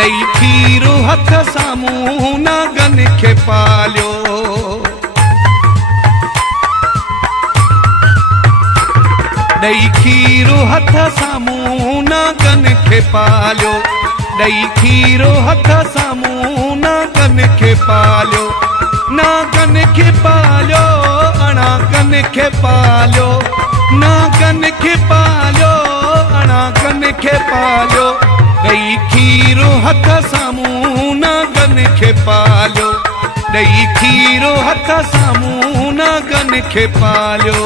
ॾेई खीरु हथ साम्हूं नागन खे पालियो। ॾेई खीरु हथ साम्हूं नागन खे पालियो। ॾेई खीरु हथ साम्हूं नागन खे पालियो। नागन खे पालियो, अणागन खे पालियो। नागन खे पालियो, अणागन खे पालियो। ॾेई खीरु हथ साम्हूं नागन खे पालियो। ॾेई खीरु हथ साम्हूं नागन खे पालियो।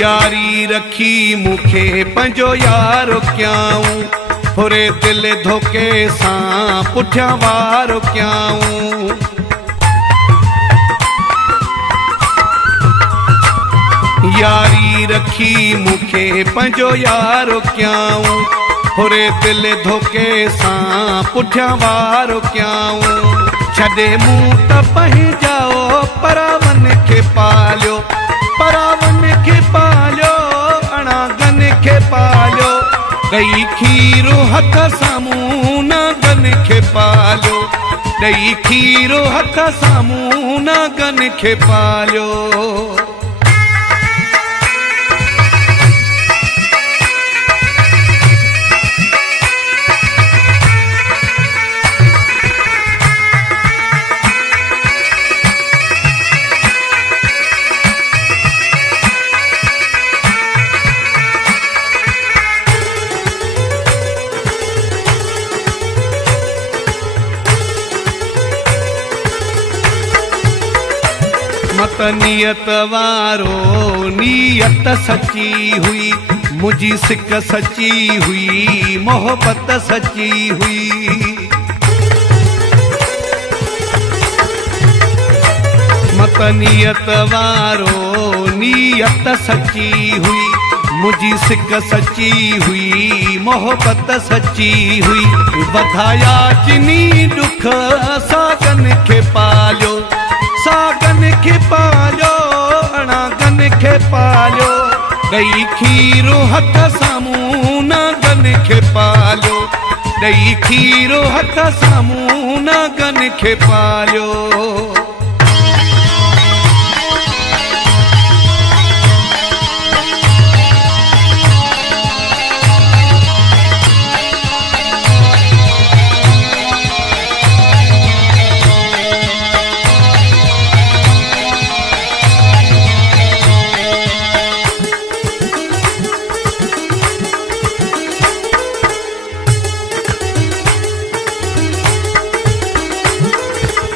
यारी रखी मूंखे पंहिंजो यारो कयाऊं, फुरे दिल धोखे सां पुठियां वारो कयाऊं। यारी रखी मूंखे पंहिंजो यारो कयाऊं, फुरे दिल धोखे सां पुठियां वारो कयाऊं। छॾे मूं त पंहिंजाओ परावन खे पालियो। परावन खे पालियो, अणागन खे पालियो। ॾेई खीरु हथ साम्हूं नागन खे पालियो। ॾेई खीरु हथ साम्हूं नागन खे पालियो। मत नियत वारो नियत सची हुई, मुंहिंजी सिक सची हुई, मोहबत सची हुई। मत नियत वारो नियत सची हुई, मुंहिंजी सिक सची हुई, मोहबत सची हुई। वधाया जिनी दुख सागन खे पालियो। सागन खे पालियो, अणागन खे पालियो। ॾेई खीरु हथ साम्हूं नागन खे पालियो। ॾेई खीरु हथ साम्हूं नागन खे पालियो।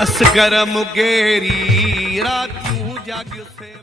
असगर मुगेरी रातियूं जाॻियो से।